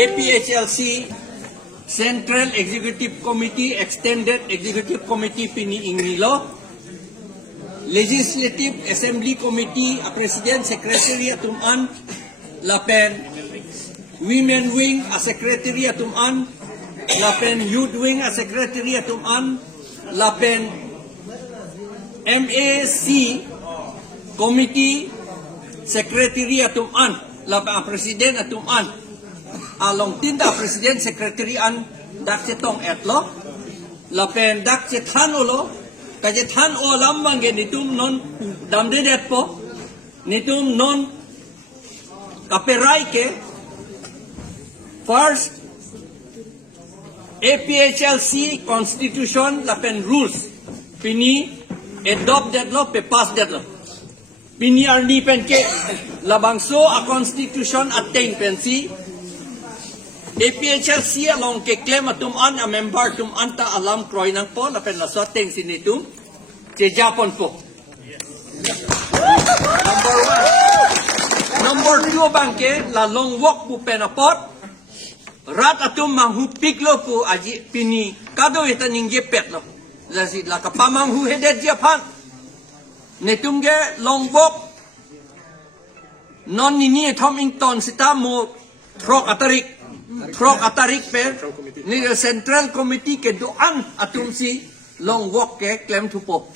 APHLC Central Executive Committee, Extended Executive Committee Pini Ingilo, Legislative Assembly Committee, a President Secretary Atuman, Lapen Women Wing, a Secretary Atuman, Lapen Youth Wing, a Secretary Atuman, Lapen MAC Committee, Secretary Atuman, Lapen a President Atuman, along tinda President Secretary an dak setong etlo, Lapen dak setan ulo, kajetan o lambang nitum non damdedet po, nitum non kaperay ke. First, APHLC Constitution lapen rules pini adopt that law pe pass that law. Pini arni pen ke labangso a constitution attain pensi APHLC along ke claim atum an a member tum anta alam kroy nang po lapen la soteng sinitum che Japon po. Number 1. Number 2 bangke la long walk pu penapot rat atum manghupik lo po aji pini kado ita ningge pet lo lasi la kapamang hu hedet Japan netum ge long walk non nini thom ington sita mo trok atarik pe ni Central Committee ke doan atum si long walk ke claim tu po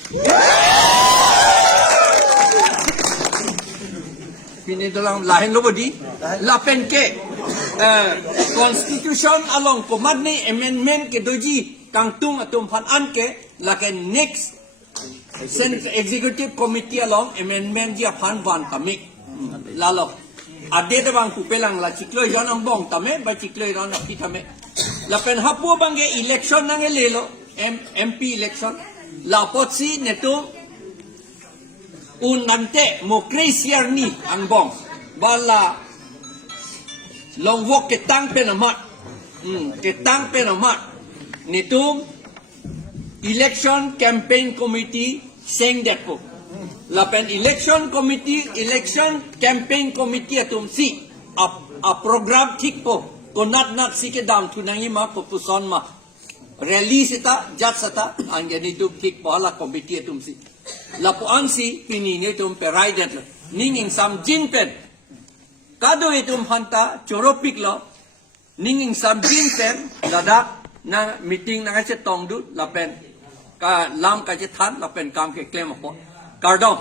pini dalam lain lo bodi lapen ke Constitution along komadni amendment ke doji tangtung atum fan an ke laken next Central Executive Committee along amendment dia fan van tamik lalo ade de bang kupelang la ciklo yon ang bong tame ba ciklo yon ak tame lapen hapu bange election nang elelo MP election la potsi neto un nante mo crazier ni ang bong bala long walk ke tang penamat nitum election campaign committee seng that po lapen election campaign committee atum si a program tik po konat si ke dam tunangi ma popuson ma release ita jat sata ang nitum tik po ala committee atum si lapuan si pinini tum perai that ninging sam jinpen kado itum hanta choropik lo ninging sabjin pen dadak na meeting na kasi tongdu lapen ka lam ka tan lapen kam ke claim po kardong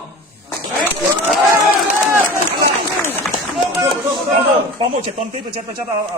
Pamoja tonte